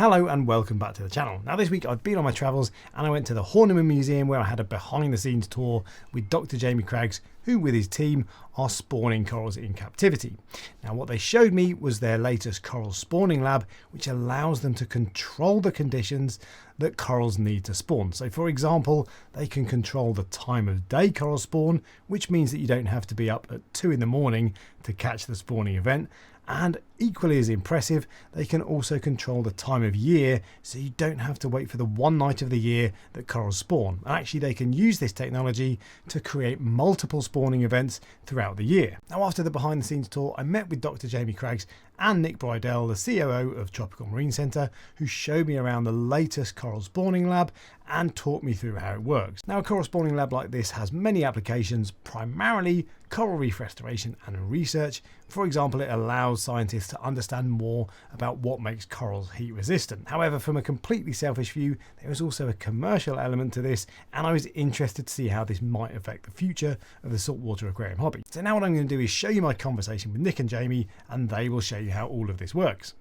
Hello and welcome back to the channel. Now this week I've been on my travels and I went to the Horniman Museum where I had a behind the scenes tour with Dr Jamie Craggs, who with his team are spawning corals in captivity. Now what they showed me was their latest coral spawning lab, which allows them to control the conditions that corals need to spawn. So for example, they can control the time of day corals spawn, which means that you don't have to be up at 2 in the morning to catch the spawning event. And equally as impressive, they can also control the time of year, so you don't have to wait for the one night of the year that corals spawn. And actually they can use this technology to create multiple spawning events throughout the year. Now after the behind the scenes tour, I met with Dr Jamie Craggs and Nick Bridel, the COO of Tropical Marine Centre, who showed me around the latest coral spawning lab and taught me through how it works. Now a coral spawning lab like this has many applications, primarily coral reef restoration and research. For example, it allows scientists to understand more about what makes corals heat resistant. However, from a completely selfish view, there is also a commercial element to this, and I was interested to see how this might affect the future of the saltwater aquarium hobby. So now what I'm going to do is show you my conversation with Nick and Jamie, and they will show you how all of this works.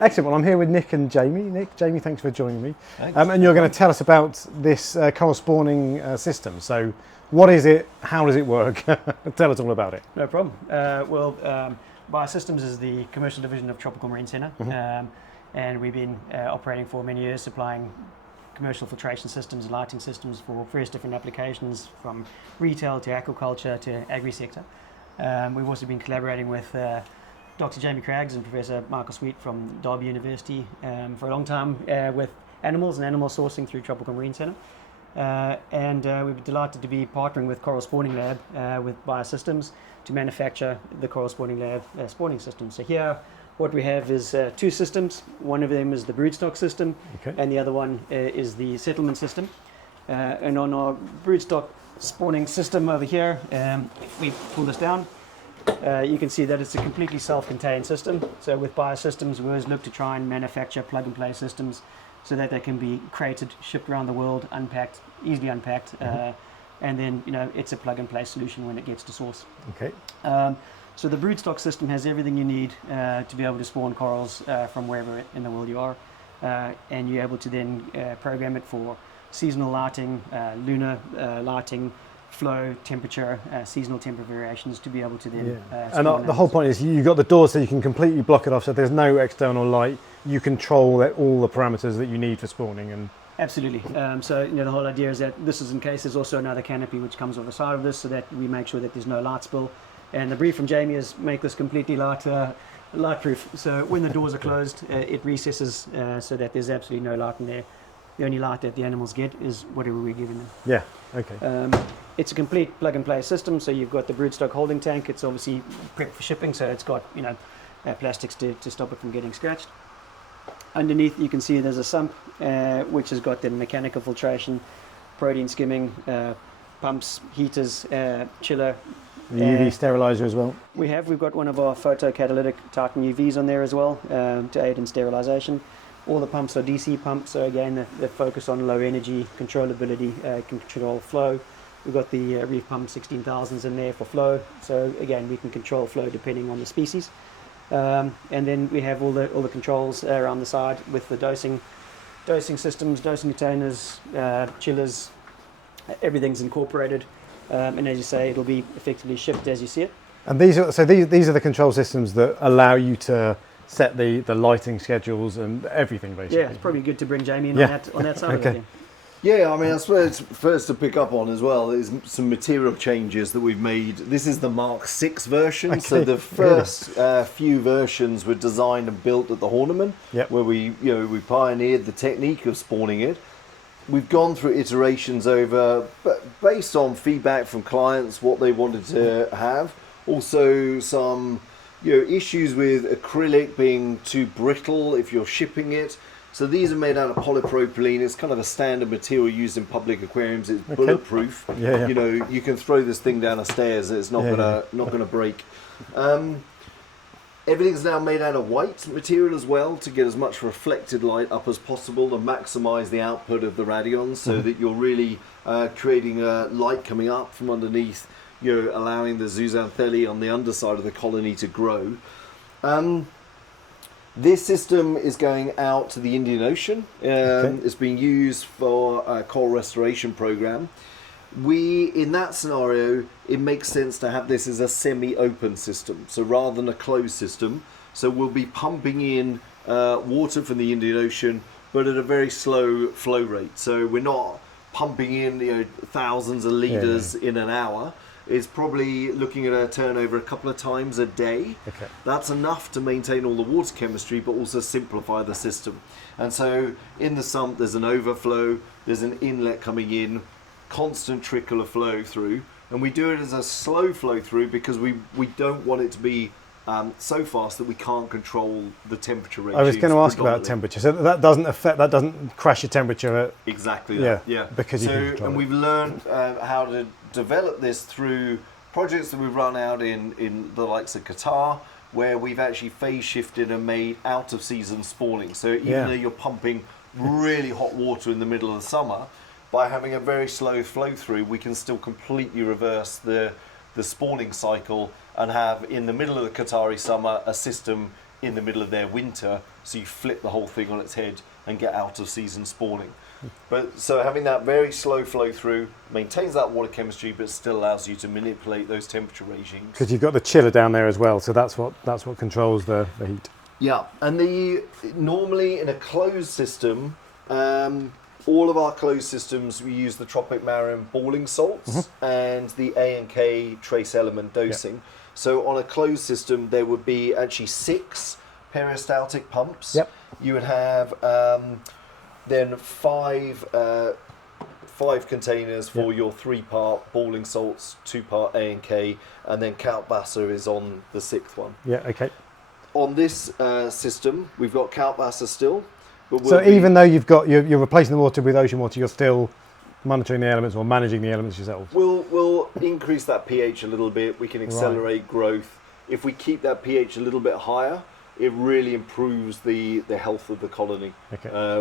Excellent. Well, I'm here with Nick and Jamie. Jamie, thanks for joining me. And you're going to tell us about this coral spawning system. So what is it? How does it work? Tell us all about it. No problem. Biosystems is the commercial division of Tropical Marine Centre, and we've been operating for many years, supplying commercial filtration systems, lighting systems for various different applications, from retail to aquaculture to agri-sector. We've also been collaborating with Dr Jamie Craggs and Professor Michael Sweet from Derby University for a long time with animals and animal sourcing through Tropical Marine Centre. We're delighted to be partnering with Coral Spawning Lab with Biosystems to manufacture the Coral Spawning Lab spawning system. So here what we have is two systems. One of them is the Broodstock system, and the other one is the settlement system. And on our Broodstock spawning system over here, if we pull this down, you can see that it's a completely self-contained system. So with Biosystems, we always look to try and manufacture plug-and-play systems so that they can be created, shipped around the world, unpacked, easily unpacked, and then it's a plug-and-play solution when it gets to source. So the Broodstock system has everything you need to be able to spawn corals from wherever in the world you are, and you're able to then program it for seasonal lighting, lunar lighting, flow, temperature, seasonal temperature variations to be able to then and the whole point is you've got the door so you can completely block it off, so there's no external light. You control all the parameters that you need for spawning. And absolutely. So the whole idea is that this is in case there's also another canopy which comes on the side of this, so that we make sure that there's no light spill. And the brief from Jamie is make this completely light proof. So when the doors are closed, it recesses so that there's absolutely no light in there. The only light that the animals get is whatever we're giving them. Yeah, okay. It's a complete plug-and-play system. So you've got the Broodstock holding tank. It's obviously prepped for shipping, so it's got plastics to stop it from getting scratched. Underneath, you can see there's a sump which has got the mechanical filtration, protein skimming, pumps, heaters, chiller. The UV sterilizer as well. We've got one of our photocatalytic Titan UVs on there as well to aid in sterilization. All the pumps are DC pumps, so again they focus on low energy controllability, can control flow. We've got the Reef Pump 16,000s in there for flow, so again we can control flow depending on the species. And then we have all the controls around the side with the dosing systems, dosing containers, chillers. Everything's incorporated, and as you say, it'll be effectively shipped as you see it. And these are the control systems that allow you to set the lighting schedules and everything basically. Yeah, it's probably good to bring Jamie in on that side of it. Yeah, I mean, I suppose first to pick up on as well is some material changes that we've made. This is the Mark 6 version, so the first few versions were designed and built at the Horniman, where we pioneered the technique of spawning it. We've gone through iterations over, but based on feedback from clients, what they wanted to have. Also some issues with acrylic being too brittle if you're shipping it. So these are made out of polypropylene. It's kind of a standard material used in public aquariums. It's bulletproof. You can throw this thing down the stairs. It's not gonna break. Everything's now made out of white material as well to get as much reflected light up as possible to maximize the output of the radions, so that you're really creating light coming up from underneath, allowing the zooxanthellae on the underside of the colony to grow. This system is going out to the Indian Ocean. It's being used for a coral restoration program. In that scenario, it makes sense to have this as a semi-open system, so rather than a closed system. So we'll be pumping in water from the Indian Ocean, but at a very slow flow rate. So we're not pumping in thousands of litres in an hour. It's probably looking at a turnover a couple of times a day. Okay. That's enough to maintain all the water chemistry, but also simplify the system. And so in the sump, there's an overflow, there's an inlet coming in, constant trickle of flow through. And we do it as a slow flow through because we don't want it to be so fast that we can't control the temperature range. I was going to ask about temperature. So that doesn't crash your temperature. Exactly that. Yeah. Because you can control it. We've learned how to develop this through projects that we've run out in the likes of Qatar, where we've actually phase shifted and made out of season spawning. So even though you're pumping really hot water in the middle of the summer, by having a very slow flow through, we can still completely reverse the spawning cycle and have, in the middle of the Qatari summer, a system in the middle of their winter, so you flip the whole thing on its head and get out of season spawning. But so having that very slow flow through maintains that water chemistry, but still allows you to manipulate those temperature regimes. Because you've got the chiller down there as well, so that's what controls the heat. Yeah, and normally in a closed system, all of our closed systems, we use the Tropical Marine balling salts and the A and K trace element dosing. So on a closed system, there would be actually 6 peristaltic pumps. You would have then 5 containers for your 3-part balling salts, 2-part A and K, and then Kaltwasser is on the 6th one. On this system, we've got Kaltwasser still. So even though you're replacing the water with ocean water, you're still monitoring the elements or managing the elements yourself. We'll increase that pH a little bit. We can accelerate growth. If we keep that pH a little bit higher, it really improves the health of the colony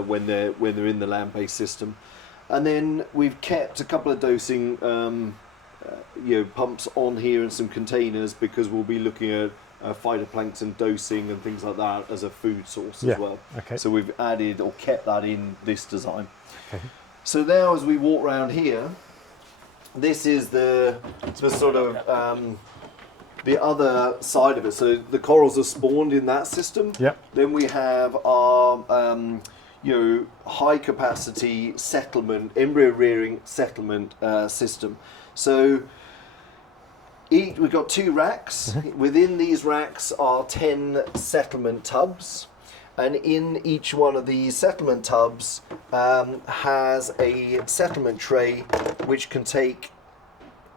when they're in the land-based system. And then we've kept a couple of dosing pumps on here and some containers because we'll be looking at phytoplankton dosing and things like that as a food source as well. So we've added or kept that in this design. So now as we walk around here, this is the sort of the other side of it. So the corals are spawned in that system. Then we have our high capacity settlement, embryo rearing settlement system. So we've got 2 racks. Within these racks are 10 settlement tubs, and in each one of these settlement tubs has a settlement tray which can take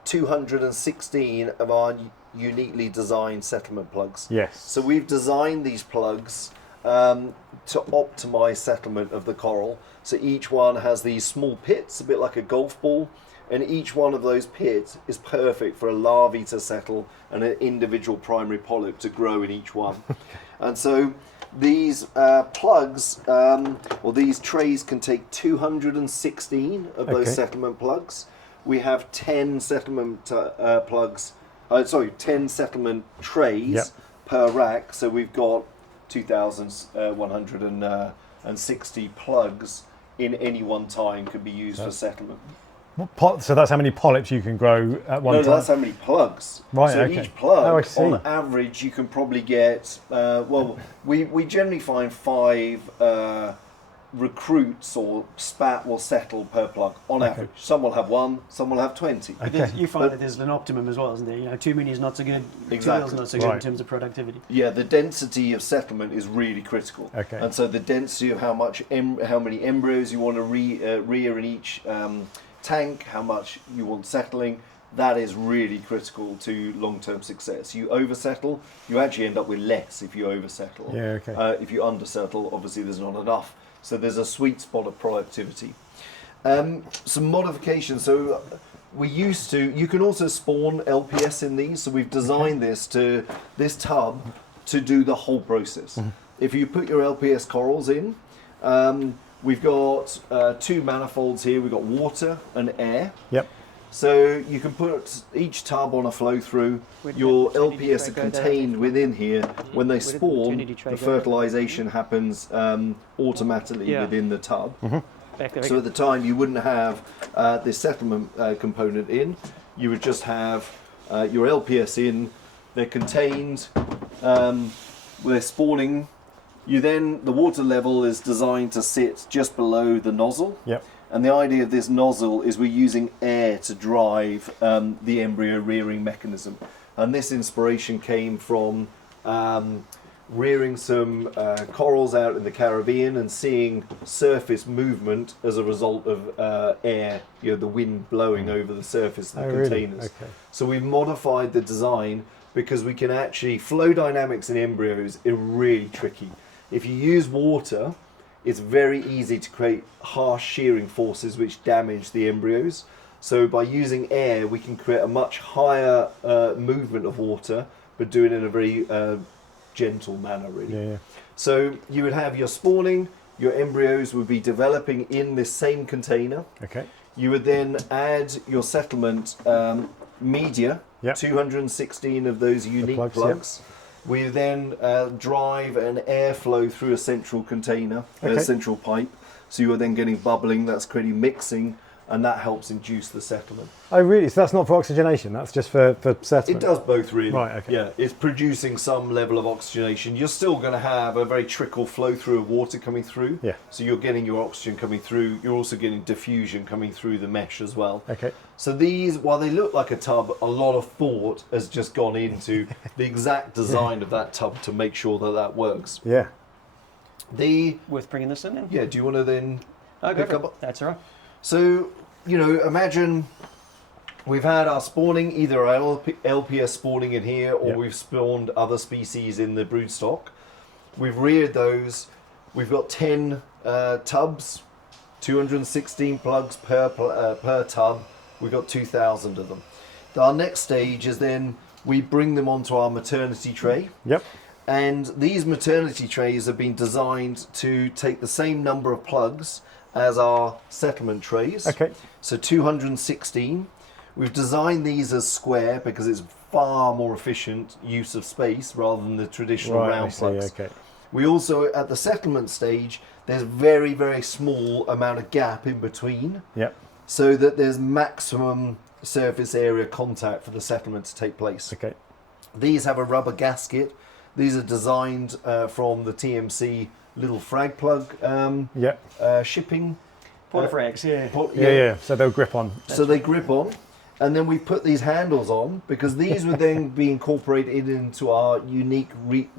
216 of our uniquely designed settlement plugs. So we've designed these plugs to optimize settlement of the coral. So each one has these small pits, a bit like a golf ball, and each one of those pits is perfect for a larvae to settle and an individual primary polyp to grow in each one. And so these plugs, or these trays, can take 216 of those settlement plugs. We have 10 settlement 10 settlement trays per rack, so we've got 2,160 plugs in any one time could be used for settlement. So that's how many polyps you can grow at one time? No, that's how many plugs. So each plug, on average, you can probably get, we generally find 5 recruits or spat will settle per plug on average. Some will have 1, some will have 20. You find that there's an optimum as well, isn't there? Too many is not so good, too little is not so good in terms of productivity. Yeah, the density of settlement is really critical. And so the density of how many embryos you want to rear in each tank, how much you want settling, that is really critical to long-term success. You oversettle, you actually end up with less if you oversettle. If you undersettle, obviously there's not enough. So there's a sweet spot of productivity. Some modifications. So you can also spawn LPS in these. So we've designed this tub to do the whole process. If you put your LPS corals in, we've got 2 manifolds here. We've got water and air. So you can put each tub on a flow through. Your LPS are contained within here. When they spawn, the fertilization happens automatically within the tub. So at the time you wouldn't have this settlement component in. You would just have your LPS in. They're contained. They're spawning. The water level is designed to sit just below the nozzle. Yep. And the idea of this nozzle is we're using air to drive the embryo rearing mechanism. And this inspiration came from rearing some corals out in the Caribbean and seeing surface movement as a result of air, the wind blowing over the surface of the containers. Really? Okay. So we've modified the design because we can actually, flow dynamics in embryos are really tricky. If you use water, it's very easy to create harsh shearing forces which damage the embryos. So by using air, we can create a much higher movement of water, but do it in a very gentle manner, really. Yeah. So you would have your spawning, your embryos would be developing in this same container. Okay. You would then add your settlement media, 216 of those unique plugs. We then drive an airflow through a central container, a central pipe. So you are then getting bubbling, that's creating mixing, and that helps induce the settlement. Oh, really? So that's not for oxygenation, that's just for settlement? It does both, really. Right, okay. Yeah, it's producing some level of oxygenation. You're still going to have a very trickle flow through of water coming through. Yeah. So you're getting your oxygen coming through. You're also getting diffusion coming through the mesh as well. Okay. So these, while they look like a tub, a lot of thought has just gone into the exact design of that tub to make sure that that works. Yeah. Worth bringing this in then? Yeah, do you want to then pick up? That's all right. So, imagine we've had our spawning, either our LPS spawning in here, or we've spawned other species in the broodstock. We've reared those. We've got 10 tubs, 216 plugs per tub. We've got 2,000 of them. Our next stage is then we bring them onto our maternity tray. Yep. And these maternity trays have been designed to take the same number of plugs as our settlement trays. Okay. So 216. We've designed these as square because it's far more efficient use of space rather than the traditional round plugs. Okay. We also, at the settlement stage, there's very, very small amount of gap in between. Yep. So that there's maximum surface area contact for the settlement to take place. Okay. These have a rubber gasket. These are designed from the TMC little frag plug shipping. Portafrags, yeah. So they'll grip on. So they grip on. And then we put these handles on because these would then be incorporated into our unique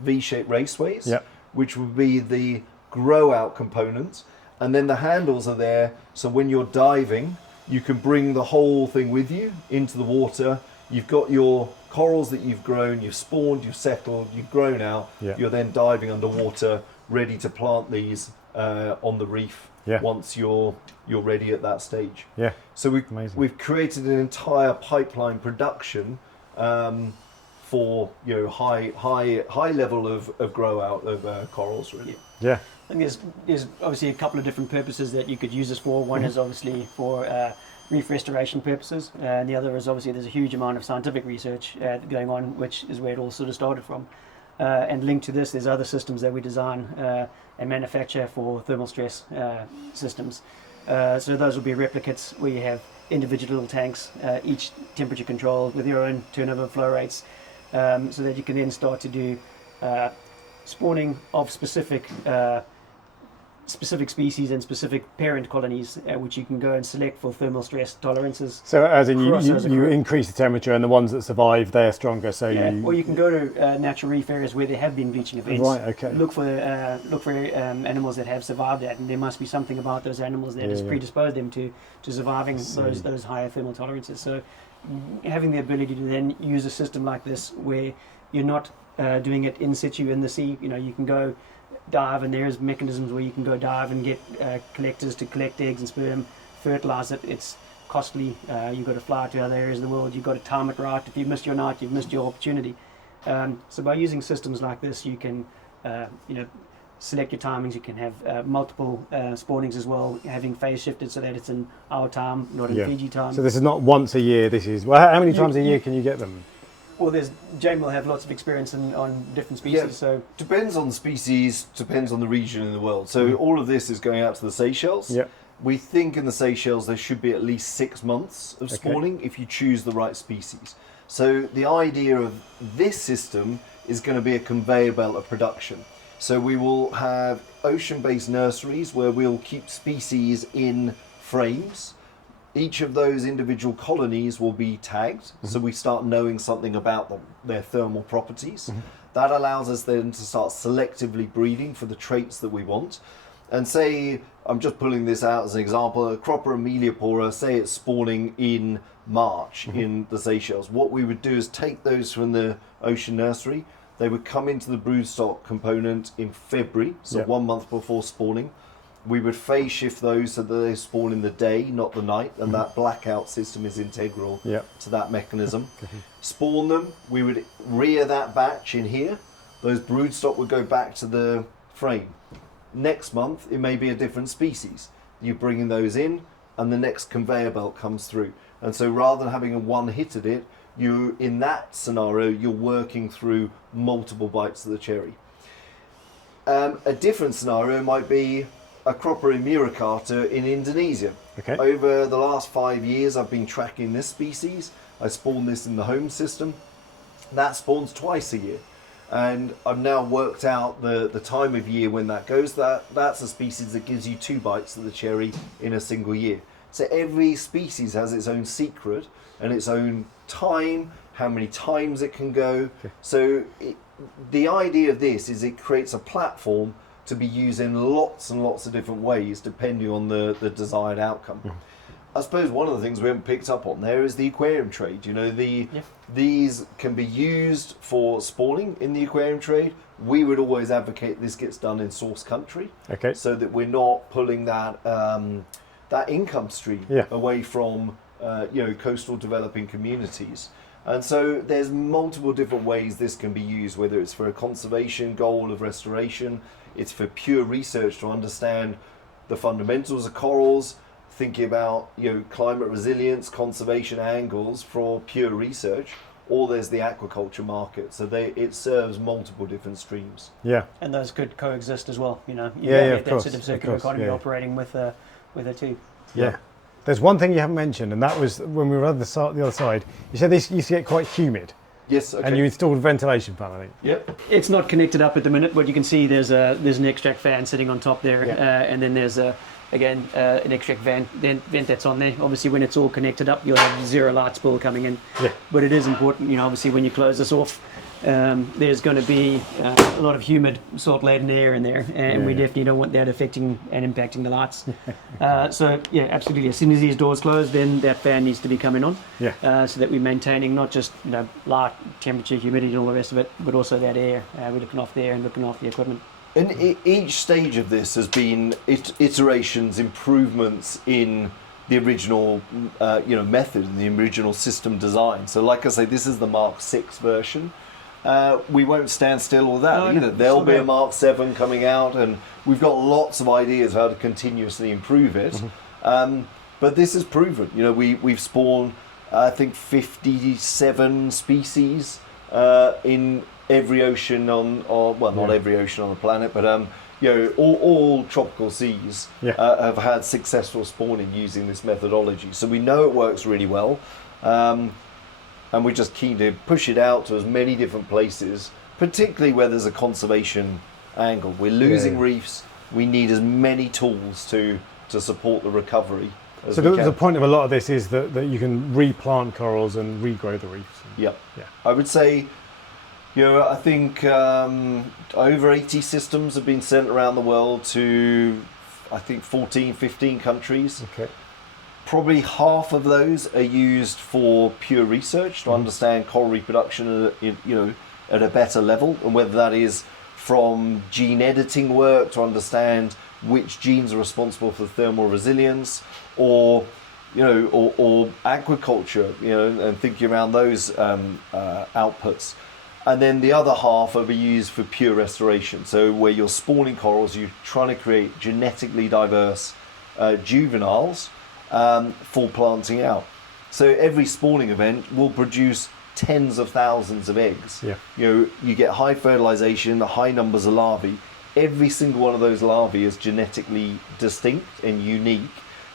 V-shaped raceways, which would be the grow out components. And then the handles are there, so when you're diving, you can bring the whole thing with you into the water. You've got your corals that you've grown, you've spawned, you've settled, you've grown out. You're then diving underwater, ready to plant these on the reef once you're ready at that stage. Yeah. So we've created an entire pipeline production for high level of grow out of corals, really. Yeah. I think there's obviously a couple of different purposes that you could use this for. One is obviously for reef restoration purposes, and the other is obviously there's a huge amount of scientific research going on, which is where it all sort of started from. And linked to this, there's other systems that we design and manufacture for thermal stress systems. So those will be replicates where you have individual little tanks, each temperature controlled with your own turnover flow rates, so that you can then start to do spawning of specific species and specific parent colonies, which you can go and select for thermal stress tolerances. So as in you increase the temperature, and the ones that survive, they're stronger. So or you can go to natural reef areas where there have been bleaching events. Right. Okay. Look for animals that have survived that, and there must be something about those animals that has predisposed them to surviving those higher thermal tolerances. So having the ability to then use a system like this where you're not doing it in situ in the sea, you can go dive, and there's mechanisms where you can go dive and get collectors to collect eggs and sperm, fertilize it. It's costly. You've got to fly to other areas of the world. You've got to time it right. If you've missed your night, you've missed your opportunity. So by using systems like this, you can select your timings. You can have multiple spawnings as well, having phase shifted so that it's in our time, not in Fiji time. So this is not once a year. This is how many times a year can you get them? Well, Jamie will have lots of experience on different species. Yeah, so depends on the species, depends on the region in the world. So all of this is going out to the Seychelles. Yeah. We think in the Seychelles there should be at least 6 months of spawning if you choose the right species. So the idea of this system is going to be a conveyor belt of production. So we will have ocean-based nurseries where we'll keep species in frames. Each of those individual colonies will be tagged, so we start knowing something about them, their thermal properties. That allows us then to start selectively breeding for the traits that we want. And say, I'm just pulling this out as an example, a Cropper ameliopora, say it's spawning in March in the Seychelles. What we would do is take those from the ocean nursery. They would come into the broodstock component in February, so 1 month before spawning. We would phase shift those so that they spawn in the day, not the night, and that blackout system is integral to that mechanism. Spawn them, we would rear that batch in here. Those broodstock would go back to the frame. Next month, it may be a different species. You're bringing those in, and the next conveyor belt comes through. And so rather than having a one hit at it, in that scenario, you're working through multiple bites of the cherry. A different scenario might be a Cropper imuricata in Indonesia. Over the last 5 years, I've been tracking this species. I spawned this in the home system. That spawns twice a year. And I've now worked out the time of year when that goes. That's a species that gives you 2 bites of the cherry in a single year. So every species has its own secret and its own time, how many times it can go. So the idea of this is it creates a platform to be used in lots and lots of different ways depending on the desired outcome. I suppose one of the things we haven't picked up on there is the aquarium trade. You know, these can be used for spawning in the aquarium trade. We would always advocate this gets done in source country, so that we're not pulling that that income stream away from coastal developing communities. And so there's multiple different ways this can be used, whether it's for a conservation goal of restoration, it's for pure research to understand the fundamentals of corals, thinking about climate resilience, conservation angles for pure research, or there's the aquaculture market. So it serves multiple different streams. And those could coexist as well. You of get that course, sort of circular economy operating with it too. There's one thing you haven't mentioned, and that was when we were on the other side. You said this used to get quite humid. Yes, and you installed a ventilation fan, I think. Yep. It's not connected up at the minute, but you can see there's an extract fan sitting on top there, and then there's an extract vent that's on there. Obviously, when it's all connected up, you'll have 0 light spill coming in. But it is important, obviously, when you close this off, there's going to be a lot of humid, salt-laden air in there, and we definitely don't want that affecting and impacting the lights. So, absolutely. As soon as these doors close, then that fan needs to be coming on, so that we're maintaining not just light, temperature, humidity, and all the rest of it, but also that air. We're looking after the air and looking after the equipment. And each stage of this has been iterations, improvements in the original method and the original system design. So like I say, this is the Mark 6 version. We won't stand still with that either. There'll be a Mark 7 coming out, and we've got lots of ideas how to continuously improve it. But this is proven. We've spawned, I think, 57 species in every ocean not every ocean on the planet, but all tropical seas have had successful spawning using this methodology. So we know it works really well. And we're just keen to push it out to as many different places, particularly where there's a conservation angle. We're losing reefs. We need as many tools to support the recovery as we can. The point of a lot of this is that you can replant corals and regrow the reefs. I would say, I think over 80 systems have been sent around the world to, I think, 14, 15 countries. Probably half of those are used for pure research to understand coral reproduction at a better level, and whether that is from gene editing work to understand which genes are responsible for thermal resilience, or aquaculture, and thinking around those outputs. And then the other half will be used for pure restoration. So where you're spawning corals, you're trying to create genetically diverse juveniles for planting out. So every spawning event will produce tens of thousands of eggs. Yeah. You get high fertilization, high numbers of larvae. Every single one of those larvae is genetically distinct and unique.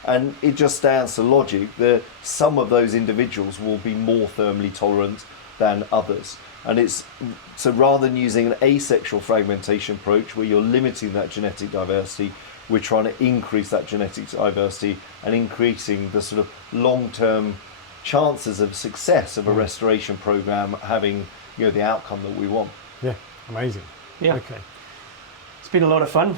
And it just stands to logic that some of those individuals will be more thermally tolerant than others. And so rather than using an asexual fragmentation approach where you're limiting that genetic diversity, we're trying to increase that genetic diversity and increasing the sort of long-term chances of success of a restoration program having the outcome that we want. Yeah, amazing. Yeah. Okay. It's been a lot of fun.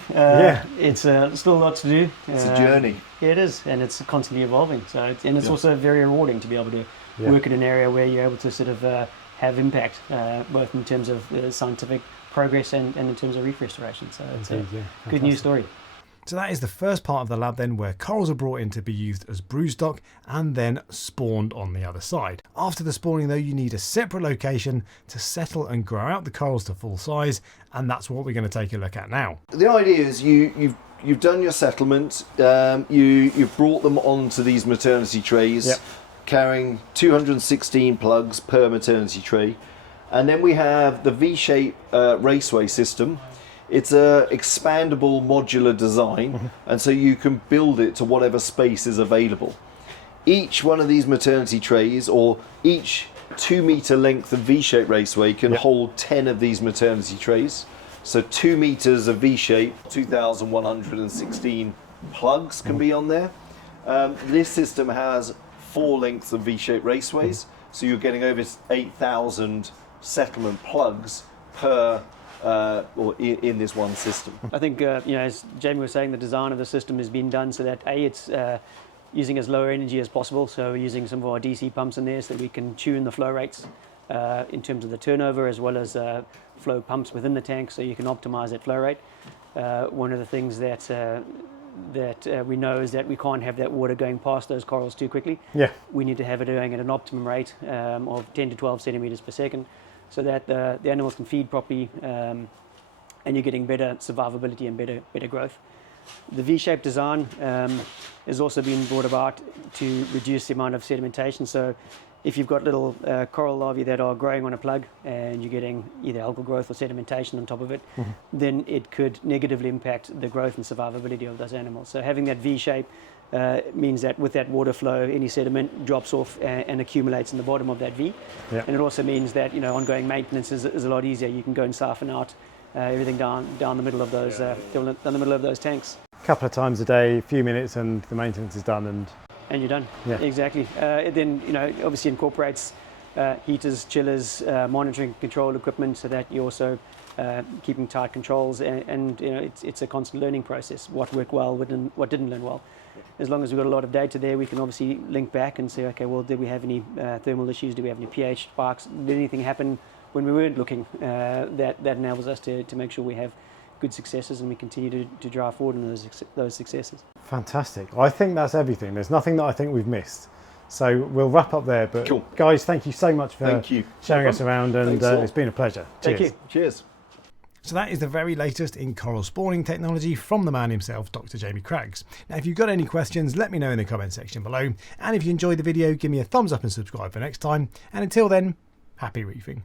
It's still a lot to do. It's a journey. Yeah, it is, and it's constantly evolving. So it's also very rewarding to be able to work in an area where you're able to sort of have impact, both in terms of scientific progress and in terms of reef restoration. So it's a good news story. So that is the first part of the lab then, where corals are brought in to be used as broodstock and then spawned on the other side. After the spawning though, you need a separate location to settle and grow out the corals to full size, and that's what we're going to take a look at now. The idea is you've done your settlement, you've brought them onto these maternity trays, carrying 216 plugs per maternity tray, and then we have the V-shape raceway system. It's a expandable modular design, and so you can build it to whatever space is available. Each one of these maternity trays, or each 2 meter length of V-shape raceway, can hold 10 of these maternity trays. So 2 meters of V-shape, 2,116 plugs can be on there. This system has 4 lengths of V-shape raceways, so you're getting over 8,000 settlement plugs per or in this one system. I think, as Jamie was saying, the design of the system has been done so that it's using as low energy as possible. So we're using some of our DC pumps in there so that we can tune the flow rates in terms of the turnover, as well as flow pumps within the tank, so you can optimize that flow rate. One of the things that we know is that we can't have that water going past those corals too quickly. Yeah. We need to have it going at an optimum rate of 10 to 12 centimeters per second, so that the animals can feed properly, and you're getting better survivability and better growth. The V-shaped design has also been brought about to reduce the amount of sedimentation. So if you've got little coral larvae that are growing on a plug and you're getting either algal growth or sedimentation on top of it, then it could negatively impact the growth and survivability of those animals. So having that V-shape means that with that water flow, any sediment drops off and accumulates in the bottom of that V. And it also means that ongoing maintenance is a lot easier. You can go and siphon out everything down the middle of those down the middle of those tanks. A couple of times a day, a few minutes, and the maintenance is done, and you're done. Yeah. Exactly. It then obviously incorporates heaters, chillers, monitoring control equipment, so that you're also keeping tight controls, and it's a constant learning process. What worked well, what didn't learn well. As long as we've got a lot of data there, we can obviously link back and say, okay, well, did we have any thermal issues? Do we have any pH spikes? Did anything happen when we weren't looking? That enables us to make sure we have good successes, and we continue to drive forward in those successes. Fantastic. I think that's everything. There's nothing that I think we've missed. So we'll wrap up there. But cool. Guys, thank you so much for showing us around, and it's been a pleasure. Thank you. Cheers. So that is the very latest in coral spawning technology from the man himself, Dr. Jamie Craggs. Now, if you've got any questions, let me know in the comment section below. And if you enjoyed the video, give me a thumbs up and subscribe for next time. And until then, happy reefing.